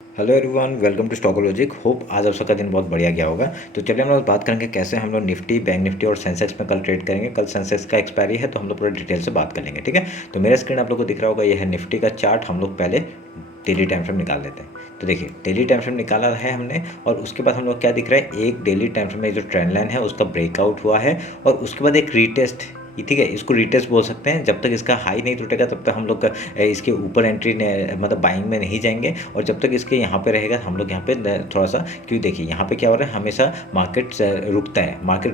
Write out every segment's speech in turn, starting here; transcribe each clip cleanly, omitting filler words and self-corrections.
Hello everyone, welcome to Stockologic. Hope आज आप सबका दिन बहुत बढ़िया गया होगा। तो चलिए हम लोग बात करेंगे कैसे हम लोग निफ्टी, बैंक निफ्टी और सेंसेक्स में कल ट्रेड करेंगे। कल सेंसेक्स का एक्सपायरी है तो हम लोग पूरा डिटेल से बात कर लेंगे, ठीक है। तो मेरा स्क्रीन आप लोग को दिख रहा होगा, ये है निफ्टी का चार्ट। हम लोग पहले डेली टाइम फ्रेम निकाल लेते हैं। तो देखिए डेली टाइम फ्रेम निकाला है हमने, और उसके बाद हम लोग क्या दिख रहा है, एक डेली टाइम फ्रेम में जो ट्रेंड लाइन है उसका ब्रेकआउट हुआ है, और उसके बाद एक रीटेस्ट, ठीक है, इसको रीटेस्ट बोल सकते हैं। जब तक इसका हाई नहीं टूटेगा तब तक हम लोग इसके ऊपर एंट्री मतलब बाइंग में नहीं जाएंगे, और जब तक इसके यहाँ पे रहेगा हम लोग यहाँ पे थोड़ा सा, क्यों देखिए यहाँ पे क्या हो रहा है, हमेशा मार्केट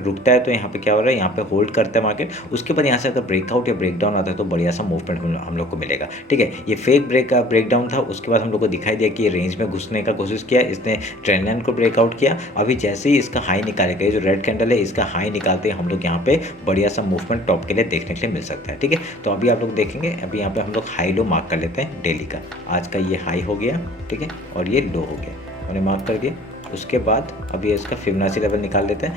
रुकता है तो यहाँ पे क्या हो रहा है, यहाँ पे होल्ड करता है मार्केट। उसके बाद यहाँ से अगर ब्रेकआउट या ब्रेकडाउन आता है तो बढ़िया सा मूवमेंट हम लोग को मिलेगा, ठीक है। ये फेक ब्रेकडाउन था, उसके बाद हम लोग को दिखाई दिया कि ये रेंज में घुसने का कोशिश किया, इसने ट्रेंड लाइन को ब्रेकआउट किया। अभी जैसे ही इसका हाई निकालेगा, ये जो रेड कैंडल है इसका हाई निकालते हैं हम लोग यहाँ पे बढ़िया सा मूवमेंट टॉप के लिए देखने के लिए मिल सकता है, ठीक है। तो अभी आप लोग देखेंगे, अभी यहाँ पे हम लोग हाई लो मार्क कर लेते हैं डेली का। आज का ये हाई हो गया, ठीक है, और ये लो हो गया, हमने मार्क कर दिया। उसके बाद अभी इसका फिबोनाची लेवल निकाल लेते हैं,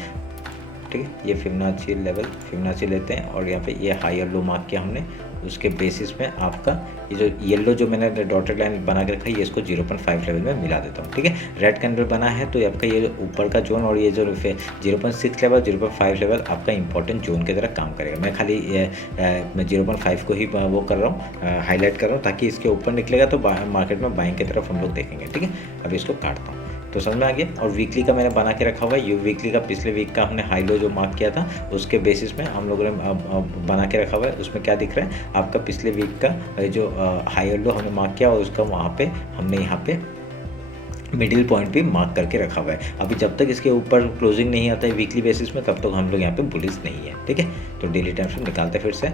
ठीक है। ये फिबोनाची लेते हैं, और यहाँ पे ये हाई और लो मार्क किया हमने। उसके बेसिस में आपका ये जो येलो जो मैंने डॉटेड लाइन बना के रखा है, ये इसको 0.5 लेवल में मिला देता हूँ, ठीक है। रेड कैंडल बना है तो आपका ये जो ऊपर का जोन और ये जो 0.6 लेवल 0.5 लेवल आपका इंपॉर्टेंट जोन की तरह काम करेगा। मैं खाली मैं 0.5 को ही वो कर रहा हूँ, हाईलाइट कर रहा हूँ, ताकि इसके ऊपर निकलेगा तो मार्केट में बाइंग की तरफ हम लोग देखेंगे, ठीक है। अभी इसको काटता हूँ तो समझ में आ गया। और वीकली का मैंने बना के रखा हुआ है, ये वीकली का पिछले वीक का हमने हाई लो जो मार्क किया था उसके बेसिस में हम लोगों ने बना के रखा हुआ है। उसमें क्या दिख रहा है आपका, पिछले वीक का जो हाई लो हमने मार्क किया, और उसका वहाँ पे हमने यहाँ पे मिडिल पॉइंट भी मार्क करके रखा हुआ है। अभी जब तक इसके ऊपर क्लोजिंग नहीं आता है वीकली बेसिस में, तब तक हम लोग यहाँ पे बुलिश नहीं है, ठीक है। तो डेली टाइम फ्रेम निकालते फिर से,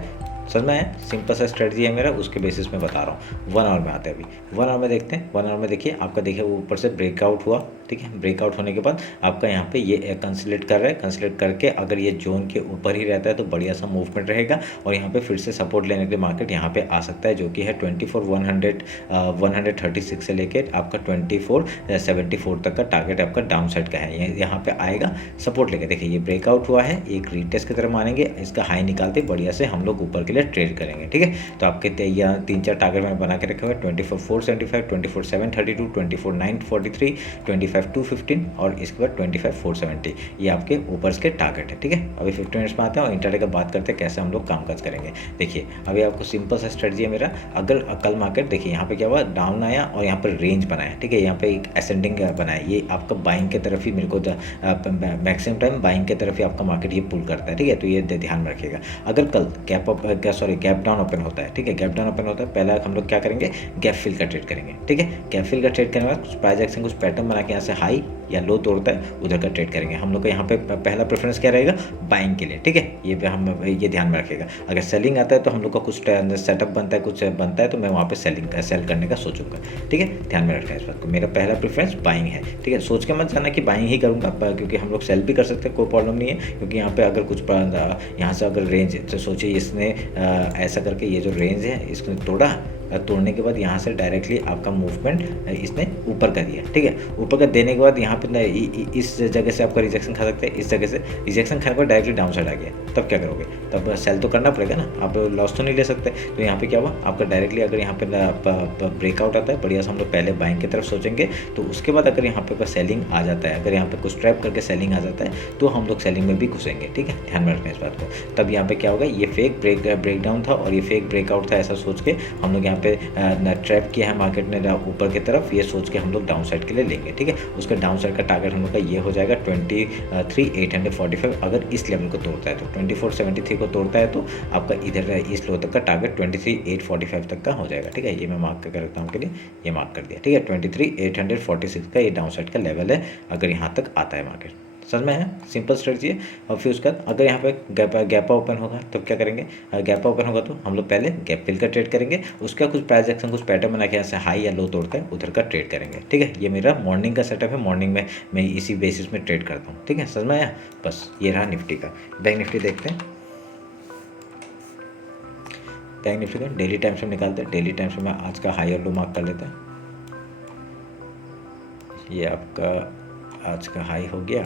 समझ में आया। सिंपल सा स्ट्रेटजी है मेरा, उसके बेसिस में बता रहा हूँ। 1 आवर में आते हैं, अभी 1 आवर में देखते हैं। 1 आवर में देखिए आपका, देखिए वो ऊपर से ब्रेकआउट हुआ, ठीक है। ब्रेकआउट होने के बाद आपका यहाँ पे ये कंसोलिडेट कर रहा है, कंसोलिडेट करके अगर ये जोन के ऊपर ही रहता है तो बढ़िया सा मूवमेंट रहेगा, और यहाँ पे फिर से सपोर्ट लेने के लिए मार्केट यहाँ पे आ सकता है, जो कि है 136 से लेके आपका 2474 तक का टारगेट आपका डाउन साइड का है। यहाँ पे आएगा सपोर्ट लेके, देखिए ये ब्रेकआउट हुआ है, एक रीटेस्ट की तरह मानेंगे, इसका हाई निकालते बढ़िया से हम लोग ऊपर के लिए ट्रेड करेंगे, ठीक है। तो आपके यहाँ 3-4 टारगेट मैंने बना के रखे हुए, 24,475, 24,732, 24,943, 25,215 और इसके बाद 25,470, ये आपके ऊपर के टारगेट है, ठीक है। अभी 15 मिनट्स में आते हैं और इंट्राडे का बात करते हैं कैसे हम लोग कामकाज करेंगे। देखिए अभी आपको सिंपल सा स्ट्रेटजी है मेरा। अगर कल मार्केट देखिए यहाँ पे क्या हुआ, डाउन आया और यहाँ पर रेंज बनाया, ठीक है, यहाँ पे एक असेंडिंग बनाया, ये आपका बाइंग की तरफ ही मेरे को मैक्सिमम टाइम बाइंग की तरफ ही आपका मार्केट ये पुल करता है, ठीक है। तो ये ध्यान में रखिएगा। अगर कल गैप डाउन ओपन होता है, ठीक है, गैप डाउन ओपन होता है, पहला हम लोग क्या करेंगे, गैप फिल का ट्रेड करेंगे, ठीक है। गैप फिल का ट्रेड करने के बाद प्राइस एक्शन कुछ पैटर्न बना के यहाँ से हाई या लो तोड़ता है, उधर का ट्रेड करेंगे। हम लोग का यहाँ पे पहला प्रेफरेंस क्या रहेगा, बाइंग के लिए, ठीक है। ये ध्यान में रखिएगा। अगर सेलिंग आता है तो हम लोग का कुछ सेटअप बनता है, कुछ बनता है, तो मैं वहाँ पे सेल करने का सोचूंगा, ठीक है। ध्यान में रखना है इस बात को। मेरा पहला प्रेफरेंस बाइंग है, ठीक है। सोच के मत जाना कि बाइंग ही करूँगा, क्योंकि हम लोग सेल भी कर सकते हैं, कोई प्रॉब्लम नहीं है। क्योंकि यहाँ पे अगर कुछ यहाँ से अगर रेंज, तो सोचिए इसने ऐसा करके ये जो रेंज है इसने तोड़ने के बाद यहाँ से डायरेक्टली आपका मूवमेंट इसने ऊपर कर दिया, ठीक है। ऊपर का देने के बाद यहाँ पे इस जगह से आपका रिजेक्शन खा सकते हैं, इस जगह से रिजेक्शन खाने के बाद डायरेक्टली डाउन साइड आ गया, तब क्या करोगे, तब सेल तो करना पड़ेगा ना, आप लॉस तो नहीं ले सकते। तो यहाँ पे क्या हुआ आपका, डायरेक्टली अगर यहाँ पे ब्रेकआउट आता है बढ़िया से, हम लोग पहले बाइंग की तरफ सोचेंगे, तो उसके बाद अगर यहाँ पे सेलिंग आ जाता है, अगर यहाँ पे कुछ ट्रैप करके सेलिंग आ जाता है तो हम लोग सेलिंग में भी घुसेंगे, ठीक है। ध्यान में रखना इस बात को। तब यहाँ पे क्या होगा, ये फेक ब्रेकडाउन था और ये फेक ब्रेकआउट था, ऐसा सोच के हम लोग यहाँ पे ट्रैप किया है मार्केट ने ऊपर की तरफ, ये सोच के हम लोग डाउन साइड के लिए लेंगे, ठीक है। उसका डाउन साइड का टारगेट हम लोग का ये हो जाएगा 23,845। अगर इस लेवल को तोड़ता है तो 2473 को तोड़ता है तो आपका इधर इस लो तक का टारगेट 23,845 तक का हो जाएगा, ठीक है। ये मैं मार्क करके रखता हूँ के लिए, ये मार्क कर दिया, ठीक है। 23,846 का ये डाउन साइड का लेवल है, अगर यहाँ तक आता है मार्केट। समझ में है, सिंपल स्ट्रेटजी है। और फिर उसके बाद अगर यहाँ पे गैप ओपन होगा तो क्या करेंगे, गैप ओपन होगा तो हम लोग पहले गैप फिल का ट्रेड करेंगे, उसका कुछ प्राइस एक्शन कुछ पैटर्न बना के यहाँ से हाई या लो तोड़ता है उधर का ट्रेड करेंगे, ठीक है। ये मेरा मॉर्निंग का सेटअप है, मॉर्निंग में मैं इसी बेसिस में ट्रेड करता हूँ, ठीक है। समझ में आया। बस ये रहा निफ्टी का। बैंक निफ्टी देखते हैं। बैंक निफ्टी का डेली टाइम से निकालते हैं। डेली टाइम से मैं आज का हाई और लो मार्क कर लेते हैं। ये आपका आज का हाई हो गया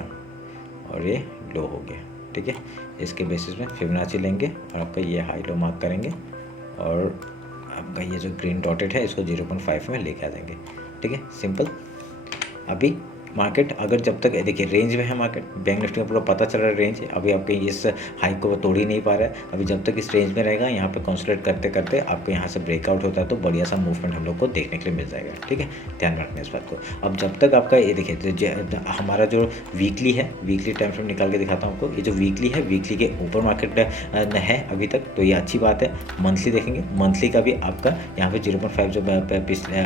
और ये लो हो गया, ठीक है। इसके बेसिस में फिबोनाची लेंगे और आपका ये हाई लो मार्क करेंगे, और आपका ये जो ग्रीन डॉटेड है इसको 0.5 में लेके आ जाएंगे। ठीक है, सिंपल। अभी मार्केट अगर जब तक देखिए रेंज में है मार्केट, बैंक निफ्टी का पूरा पता चल रहा है रेंज है, अभी आपके इस हाई को तोड़ ही नहीं पा रहा है। अभी जब तक इस रेंज में रहेगा, यहाँ पे कंसोलिडेट करते करते आपको यहाँ से ब्रेकआउट होता है तो बढ़िया सा मूवमेंट हम लोग को देखने के लिए मिल जाएगा। ठीक है, ध्यान में रखना इस बात को। अब जब तक आपका ये देखिए हमारा जो वीकली है, वीकली टाइम फ्रेम निकाल के दिखाता हूँ आपको। ये जो वीकली है, वीकली के ऊपर मार्केट है अभी तक, तो ये अच्छी बात है। मंथली देखेंगे, मंथली का भी आपका यहाँ पे 0.5 जो पिछले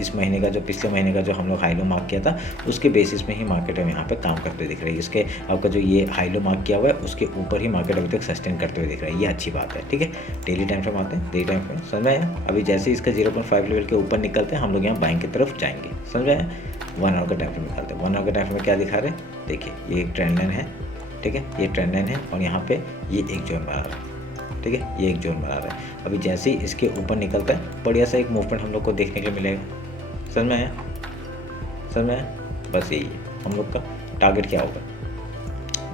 इस महीने का, जो पिछले महीने का जो हम लोग हाई लो मार्क किया था, उसके बेसिस में ही मार्केट में यहाँ पे काम करते दिख रही है। इसके आपका जो ये हाई लो मार्क किया हुआ है, उसके ऊपर ही मार्केट अभी तक सस्टेन करते हुए दिख रहा है, ये अच्छी बात है। ठीक है, डेली टाइम फ्रेम आते हैं, डेली टाइम फ्रेम समझ में आया। अभी जैसे इसका 0.5 लेवल के ऊपर निकलते हैं, हम लोग यहाँ बाइंग की तरफ जाएंगे, समझ में आया। 1 आवर का टाइम फ्रेम निकालते हैं। 1 आवर का टाइम फ्रेम में क्या दिखा रहे हैं, देखिए ये एक ट्रेंड लाइन है। ठीक है, ये ट्रेंड लाइन है और यहाँ पे ये एक जोन बना रहा है। ठीक है, ये एक जोन बना रहा है। अभी जैसे ही इसके ऊपर निकलता है, बढ़िया सा एक मूवमेंट हम लोग को देखने के लिए मिलेगा। समझ में आया, समझ में आया। बस यही है हम लोग का टारगेट। क्या होगा,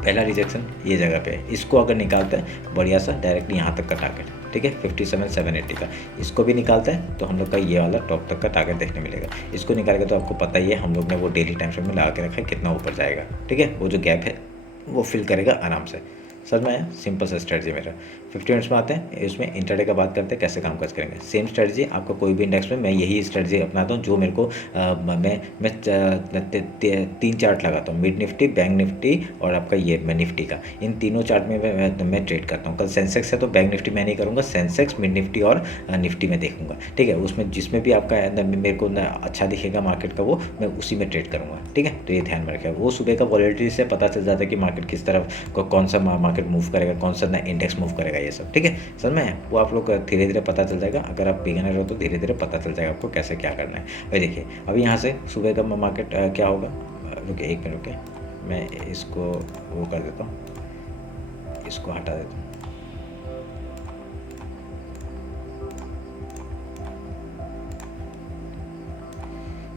पहला रिजेक्शन ये जगह पे है, इसको अगर निकालता है बढ़िया सा डायरेक्ट यहाँ तक का टारगेट। ठीक है, 57,780 का, इसको भी निकालता है तो हम लोग का ये वाला टॉप तक का टारगेट देखने मिलेगा। इसको निकालेगा तो आपको पता ही है, हम लोग ने वो डेली टाइम फ्रेम में लगा के रखा है, कितना ऊपर जाएगा। ठीक है, वो जो गैप है वो फिल करेगा आराम से। समझ में आया, सिंपल सा स्ट्रेटजी मेरा। 50 मिनट्स में आते हैं, इसमें इंटरडे का बात करते हैं, कैसे काम काज करेंगे। सेम स्ट्रेटजी आपका कोई भी इंडेक्स में, मैं यही स्ट्रेटजी अपनाता हूँ जो मेरे को मैं 3 चार्ट लगाता हूँ, मिड निफ्टी, बैंक निफ्टी और आपका ये मैं निफ्टी का। इन तीनों चार्ट में मैं ट्रेड करता हूँ। कल सेंसेक्स है तो बैंक निफ्टी मैं नहीं करूँगा, सेंसेक्स, मिड निफ्टी और निफ्टी में देखूँगा। ठीक है, उसमें जिसमें भी आपका मेरे को अच्छा दिखेगा मार्केट का, वो मैं उसी में ट्रेड करूँगा। ठीक है, तो ये ध्यान में रखेगा। वो सुबह का वॉलेटिलिटी से पता चल जाता है कि मार्केट किस तरफ कौन सा मार्केट मूव करेगा, कौन सा इंडेक्स मूव करेगा, ये सब। ठीक है, समझ में वो आप लोग धीरे धीरे पता चल जाएगा। अगर आप बिगिनर हो तो धीरे धीरे पता चल जाएगा आपको कैसे क्या करना है। भाई देखिए, अभी यहाँ से सुबह का मार्केट क्या होगा, रुके एक मिनट, रुके मैं इसको वो कर देता हूँ, इसको हटा देता हूँ।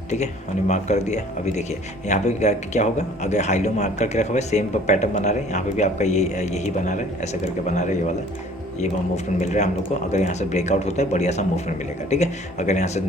ठीक है, हमने मार्क कर दिया। अभी देखिए यहाँ पे क्या होगा, अगर हाई लो मार्क करके रखा हुआ है, सेम पैटर्न बना रहे हैं, यहाँ पे भी आपका यही बना रहा है, ऐसा करके बना रहा है, ये वाला ये मूवमेंट मिल रहा है हम लोग को। अगर यहाँ से ब्रेकआउट होता है, बढ़िया सा मूवमेंट मिलेगा। ठीक है, अगर यहाँ से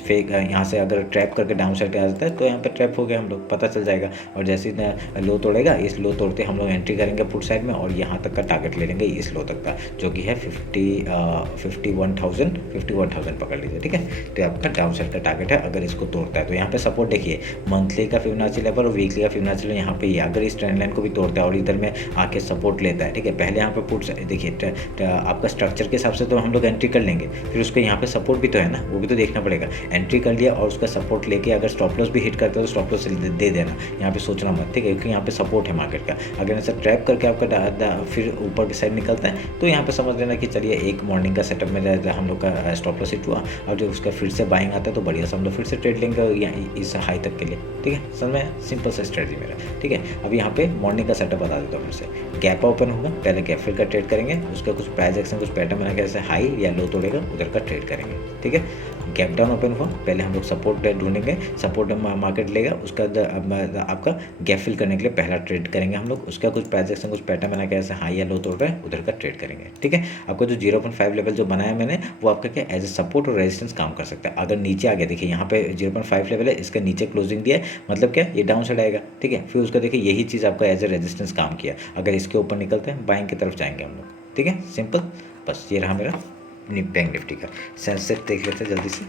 फेक, यहाँ से अगर ट्रैप करके डाउन साइड आ जाता है तो यहाँ पे ट्रैप हो गया, हम लोग पता चल जाएगा। और जैसे लो तोड़ेगा, इस लो तोड़ते हम लोग एंट्री करेंगे पुट साइड में, और यहाँ तक का टारगेट ले लेंगे, इस लो तक का, जो कि है 51,000 पकड़ लीजिए। ठीक है, तो आपका डाउन साइड का टारगेट है अगर इसको तोड़ता है। तो यहाँ पे सपोर्ट देखिए, मंथली का फिबोनाची लेवल और वीकली का फिबोनाची लेवल यहाँ पे, अगर इस ट्रेंड लाइन को भी तोड़ता है और इधर में आके सपोर्ट लेता है। ठीक है, पहले यहाँ पे पुट देखिए आपका स्ट्रक्चर के हिसाब से तो हम लोग एंट्री कर लेंगे, फिर उसको यहाँ पे सपोर्ट भी तो है ना, वो भी तो देखना पड़ेगा। एंट्री कर लिया और उसका सपोर्ट लेके अगर स्टॉप लॉस भी हिट करते हो तो स्टॉप लॉस दे देना, यहाँ पे सोचना मत। ठीक है, क्योंकि यहाँ पे सपोर्ट है मार्केट का। अगर ऐसा ट्रैप करके आपका फिर ऊपर की साइड निकलता है तो यहाँ पे समझ लेना कि चलिए एक मॉर्निंग का सेटअप में हम लोग का स्टॉप लॉस हिट हुआ, और जो उसका फिर से बाइंग आता है तो बढ़िया से हम लोग फिर से ट्रेड लेंगे इस हाई तक के लिए। ठीक है, समझ में, सिंपल सा स्ट्रेटजी मेरा। ठीक है, अब यहाँ पे मॉर्निंग का सेटअप बता देता हूँ फिर से। गैप ओपन होगा, पहले गैप फिल का ट्रेड करेंगे, उसका कुछ प्राइस एक्शन, कुछ पैटर्न बना के जैसे हाई या लो तोड़ेगा उधर का ट्रेड करेंगे। ठीक है, गैप डाउन ओपन हुआ, पहले हम लोग सपोर्ट ढूंढेंगे, सपोर्ट मार्केट लेगा, उसका आपका गैप फिल करने के लिए पहला ट्रेड करेंगे हम लोग, उसका कुछ प्राइस एक्शन, कुछ पैटर्न बना के ऐसे हाई या लो तोड़ रहा है उधर का ट्रेड करेंगे। ठीक है, आपको जो 0.5 लेवल जो बनाया मैंने, वो आपका क्या एज ए सपोर्ट और रेजिस्टेंस काम कर सकता है। अगर नीचे आ गया, देखिए यहाँ पे 0.5 लेवल है, इसका नीचे क्लोजिंग दिया है, मतलब क्या, ये डाउन साइड आएगा। ठीक है, फिर उसका देखिए यही चीज़ आपका एज ए रेजिस्टेंस काम किया, अगर इसके ऊपर निकलते हैं बाइंग की तरफ जाएंगे हम लोग। ठीक है, सिंपल। बस ये रहा मेरा बैंक निफ्टी का। सेंसेक्स देख लेते हैं जल्दी से।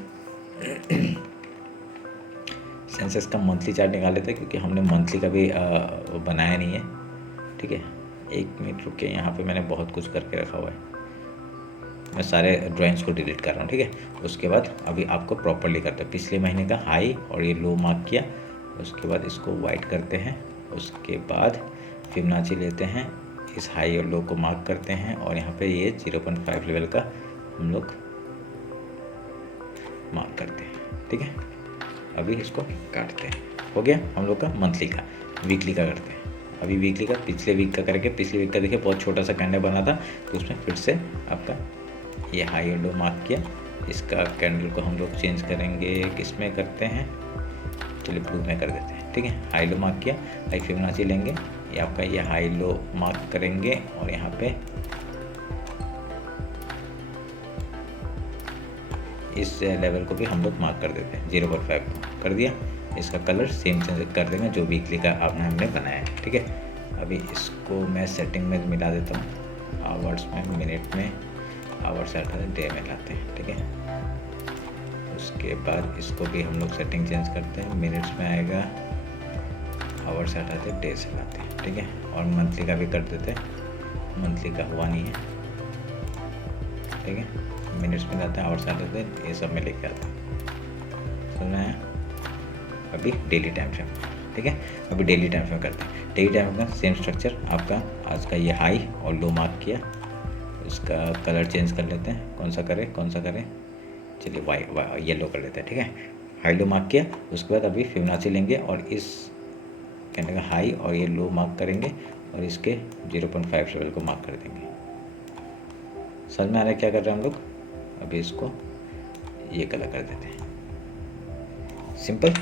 सेंसेक्स का मंथली चार्ट निकाल लेते हैं, क्योंकि हमने मंथली का भी बनाया नहीं है। ठीक है, एक मिनट रुके, यहाँ पे मैंने बहुत कुछ करके रखा हुआ है, मैं सारे ड्राइंग्स को डिलीट कर रहा हूँ। ठीक है, उसके बाद अभी आपको प्रॉपरली करते हैं। पिछले महीने का हाई और ये लो मार्क किया, उसके बाद इसको वाइट करते हैं, उसके बाद फिबोनाची लेते हैं, इस हाई और लो को मार्क करते हैं, और यहाँ पे ये 0.5 लेवल का हम लोग मार्क करते हैं। ठीक है, अभी इसको काटते हैं। हो गया हम लोग का मंथली का। वीकली का करते हैं। अभी वीकली का पिछले वीक का करके, पिछले वीक का देखिए बहुत छोटा सा कैंडल बना था, तो उसमें फिर से आपका ये हाई और लो मार्क किया। इसका कैंडल को हम लोग चेंज करेंगे, किस में करते हैं, चलिए ब्लू में कर देते हैं। ठीक है, हाई लो मार्क किया, हाई फिबोनाची लेंगे, ये आपका ये हाई लो मार्क करेंगे, और यहाँ पे इस लेवल को भी हम लोग मार्क कर देते हैं, 0.5 कर दिया। इसका कलर सेम चेंज कर देंगे जो वीकली का हमने बनाया है, ठीक है। अभी इसको मैं सेटिंग में मिला देता हूँ, आवर्स में, मिनट में, आवर्स हटा दें, डे में लाते हैं, ठीक है। उसके बाद इसको भी हम लोग सेटिंग चेंज करते हैं, मिनट्स में आएगा, आवर्स हटाते, डे से लाते हैं, ठीक है। और मंथली का भी कर देते हैं, मंथली का हुआ नहीं है, ठीक है। मिनट्स में लाते हैं, आवर्स हटाते हैं, ये सब में लेके आते हैं, समझ में आया। अभी डेली टाइम फ्रेम, ठीक है। अभी डेली टाइम फ्रेम करते हैं। डेली टाइम फ्रेम का सेम स्ट्रक्चर, आपका आज का ये हाई और लो मार्क किया, इसका कलर चेंज कर लेते हैं, कौन सा करें, चलिए वाई येलो कर लेते हैं, ठीक है। हाई लो मार्क किया, उसके बाद अभी फिबोनाची लेंगे और इस कहने का हाई और ये लो मार्क करेंगे और इसके 0.5 लेवल को मार्क कर देंगे। समझ में आ रहा है क्या कर रहे हैं हम लोग। अभी इसको ये कलर कर देते हैं, सिंपल,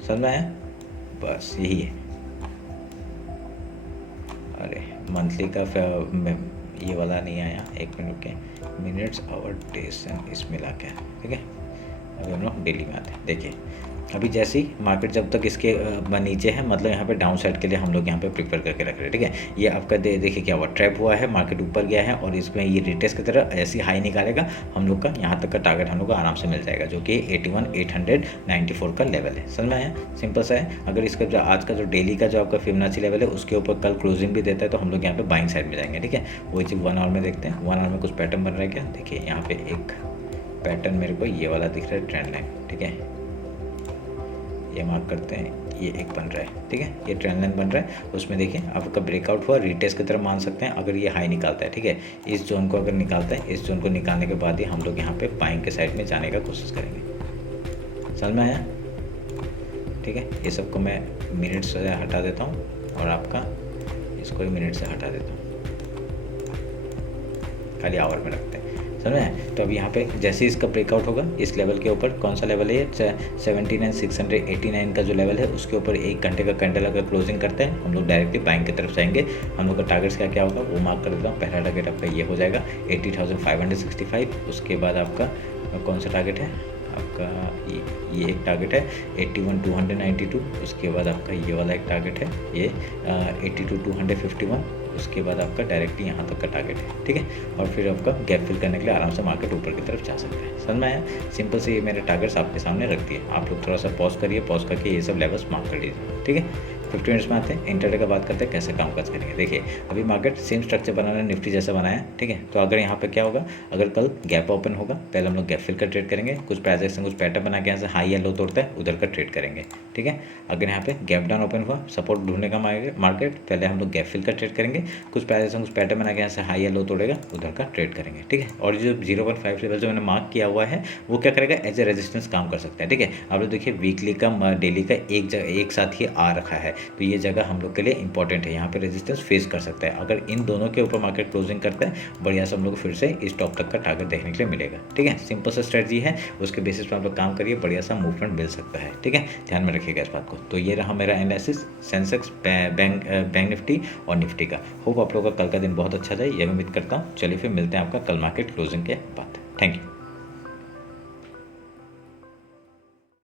समझ में आया, बस यही है। अरे मंथली का ये वाला नहीं आया, एक मिनट रुके, मिनट्स आवर डेज इसमें ला के, ठीक है। अभी हम लोग डेली में आते हैं। देखिए अभी जैसे ही मार्केट जब तक इसके नीचे है, मतलब यहाँ पे डाउन साइड के लिए हम लोग यहाँ पे प्रिपेयर करके रख रहे हैं, ठीक है। ये आपका देखिए क्या हुआ, ट्रैप हुआ है, मार्केट ऊपर गया है और इसमें ये रिटेस्ट की तरह ऐसी हाई निकालेगा, हम लोग का यहाँ तक का टारगेट हम लोग को आराम से मिल जाएगा, जो कि 81,894 का लेवल है। समझ में आया, सिंपल सा है। अगर इसका जो आज का जो डेली का जो आपका फिबोनाची लेवल है उसके ऊपर कल क्लोजिंग भी देता है तो हम लोग यहाँ पे बाइंग साइड में जाएंगे, ठीक है। वही चीज़ 1 आवर में देखते हैं, 1 आवर में कुछ पैटर्न बन रहा है क्या। देखिए यहाँ पे एक पैटर्न मेरे को ये वाला दिख रहा है, ट्रेंड लाइन, ठीक है। ये मार्क करते हैं, ये एक बन रहा है, ठीक है, ये ट्रेंड लाइन बन रहा है। उसमें देखिए आपका ब्रेकआउट हुआ, रिटेस्ट की तरफ मान सकते हैं अगर ये हाई निकालता है, ठीक है। इस जोन को अगर निकालता है, इस जोन को निकालने के बाद ही हम लोग यहाँ पे बाइंग के साइड में जाने का कोशिश करेंगे। समझ में आया, ठीक है। ये सबको मैं मिनट से हटा देता हूँ और आपका इसको भी मिनट से हटा देता हूँ, खाली आवर में रखते हैं, समझ में। तो अब यहाँ पे जैसे इसका ब्रेकआउट होगा इस लेवल के ऊपर, कौन सा लेवल है, 79,689 का जो लेवल है, उसके ऊपर 1 घंटे का कैंडल अगर क्लोजिंग करते हैं हम लोग डायरेक्टली बाइंग की तरफ जाएंगे। हम लोग का टारगेट्स क्या होगा वो मार्क कर देता हूँ। पहला टारगेट आपका ये हो जाएगा 80,565, उसके बाद आपका कौन सा टारगेट है आपका, ये एक टारगेट है 81,292, उसके बाद आपका ये वाला एक टारगेट है ये 82,251, उसके बाद आपका डायरेक्टली यहाँ तक का टारगेट है, ठीक है। और फिर आपका गैप फिल करने के लिए आराम से मार्केट ऊपर की तरफ जा सकते हैं। समझ में आया, सिंपल से ये मेरे टारगेट्स आपके सामने रख दिए। आप लोग थोड़ा सा पॉज करिए, पॉज करके ये सब लेवल्स मार्क कर लीजिए, ठीक है। 50 मिनट्स में आते हैं, इंटरडे का बात करते हैं कैसे कामकाज करेंगे। देखिए अभी मार्केट सेम स्ट्रक्चर बनाना, निफ्टी जैसा बनाया, ठीक है। तो अगर यहाँ पे क्या होगा, अगर कल गैप ओपन होगा, पहले हम लोग गैप फिल का ट्रेड करेंगे, कुछ प्राइस एक्शन कुछ पैटर्न बना के यहाँ से हाई या लो तोड़ता है उधर का ट्रेड करेंगे, ठीक है। अगर यहाँ पे गैप डाउन ओपन हुआ, सपोर्ट ढूंढने का मार्केट, पहले हम लोग गैप फिल का ट्रेड करेंगे, कुछ प्राइस एक्शन कुछ पैटर्न बना के यहाँ से हाई या लो तोड़ेगा उधर का ट्रेड करेंगे, ठीक है। और जो 0.5 लेवल जो मैंने मार्क किया हुआ है वो क्या करेगा, एज ए रेजिस्टेंस काम कर सकता है, ठीक है। आप लोग देखिए वीकली का डेली का एक साथ ही आ रखा है, तो ये जगह हम लोग के लिए इंपॉर्टेंट है, यहाँ पे रेजिस्टेंस फेस कर सकता है। अगर इन दोनों के ऊपर मार्केट क्लोजिंग करता है, बढ़िया से हम लोग फिर से इस टॉप तक का टारगेट देखने के लिए मिलेगा, ठीक है। सिंपल सा स्ट्रेटजी है, उसके बेसिस पर आप लोग काम करिए, बढ़िया सा मूवमेंट मिल सकता है, ठीक है। ध्यान में रखिएगा इस बात को। तो ये रहा मेरा एनालिसिस सेंसेक्स, बैंक निफ्टी और निफ्टी का। होप आप लोगों का कल का दिन बहुत अच्छा जाए, ये मैं उम्मीद करता हूँ। चलिए फिर मिलते हैं आपका कल मार्केट क्लोजिंग के बाद। Thank you.